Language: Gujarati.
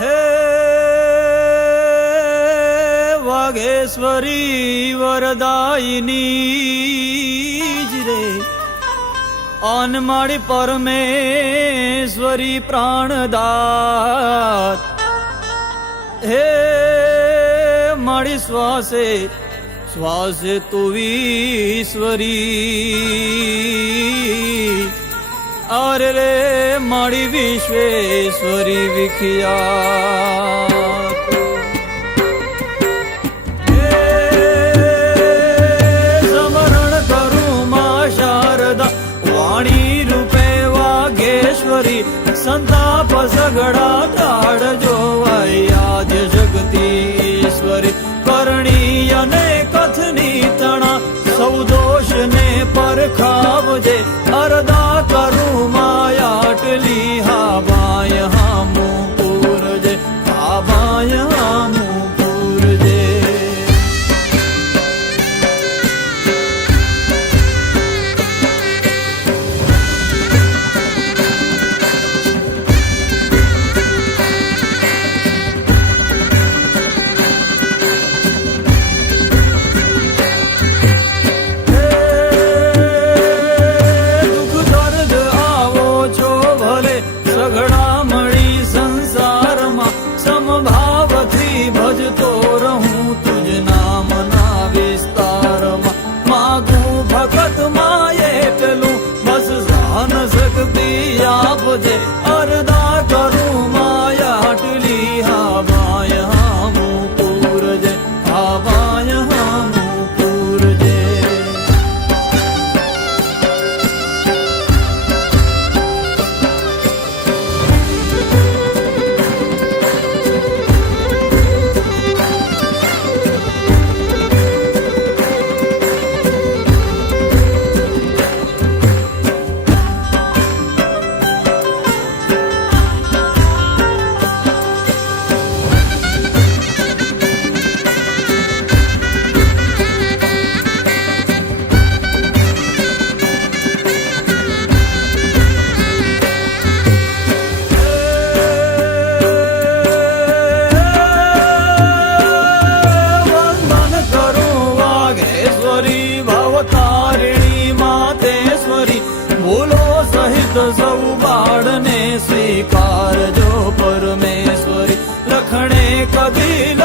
હે વાઘેશ્વરી વરદાયિની જ રે અનમાળી પરમેશ્વરી પ્રાણદાત હે માળી શ્વાસે શ્વાસે તું ઈશ્વરી અરે રે માળી વિશ્વેશ્વરી વિખ્યાત સમરણ કરું માં શારદા વાણી રૂપે વાઘેશ્વરી સંતાપ સગડા ટાળજો આદ્ય જગતીશ્વરી કરણી અને કથની તણા સૌ દોષ ને પરખાવજે અરદા કરું માયાટલી હા બાય હામું પૂરજે હા બાય હામું પૂરજે ભજતો રહું તુજ નામના વિસ્તારમાં માગું ભગત માં એટલું બસ જાન શક્તિ આપજે અરદા કરું માયાટલી હા બાય હામું પૂરજે હા બાય હામું પૂરજે સૌ બાળને સ્વીકારજો પરમેશ્વરી લખણે કદી